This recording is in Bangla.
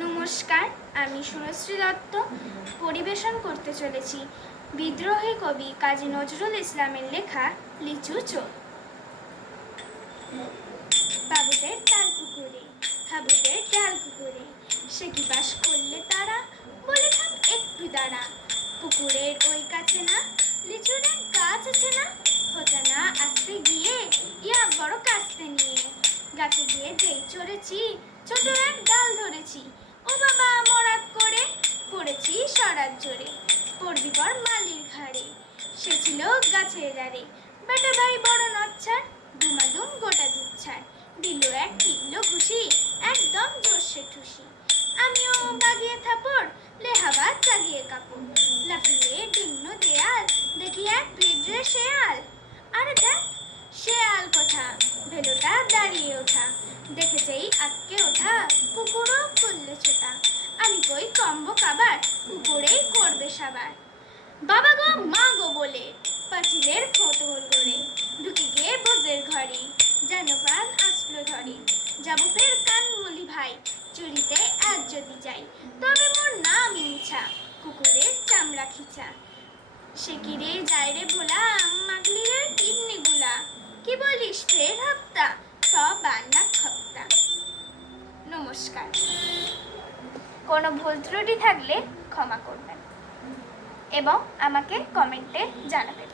নমস্কার, আমি সুরশ্রী দত্ত পরিবেশন করতে চলেছি বিদ্রোহী কবি কাজী নজরুল ইসলামের লেখা লিচু চোর। বাবুদের তাল পুকুরে, হাবুদের ডাল পুকুরে, সে কি বাস করলে তারা, বলে থাম একটু দাঁড়া। পুকুরের ওই কাছে না লিচুর এক গাছ আছে না, হতে না আসতে গিয়ে ইয়া বড় কাস্তে নিয়ে গাছে গিয়ে যেই চড়েছি ছোট এক ডাল ধরেছি। ও বাবা মরাত করে পড়েছি সরাত জোরে, পড়বি পর মালির ঘাড়ে, সে ছিল গাছের ডারে। বেটা ভাই বড় নচ্ছার, দুমাদুম গোটা দুচ্ছার, দিল এক কিলো ঘুষি একদম জোরসে ঠুসি। আমিও বাগিয়ে থাপড়, লেহাবা চাগিয়ে কাপড়, লাফিয়ে ডিন্ন দেয়াল, দেখি এক ভিড়ে শেয়াল। আরে দেখ শেয়াল কোথা, ভেলোটা দাঁড়িয়ে ওঠা, দেখেছেই আটকে ওঠা, কুকুরও করলে ছোটা। আমি কই কম্ব কাবার, কুকুরেই করবে সাবার। বাবা গো মা গো বলে পাঁচিলের ফোঁটল গড়ে ঢুকে গিয়ে বোঝের ঘরে, যেন প্রাণ আসলো ধরে। যাবো ফের কানমুলি ভাই, চুরিতে আজ যদি যাই, তবে মোর নাম ইনছা, কুকুরের চামড়া খিচা। সে কি রে যায় রে ভোলা, মাগলি রে কিডনি গুলা, কি বলিস ফের হপ্তা, সব বান্না খপ্তা। নমস্কার। কোনো ভুল ত্রুটি থাকলে ক্ষমা করবেন এবং আমাকে কমেন্টে জানাবেন।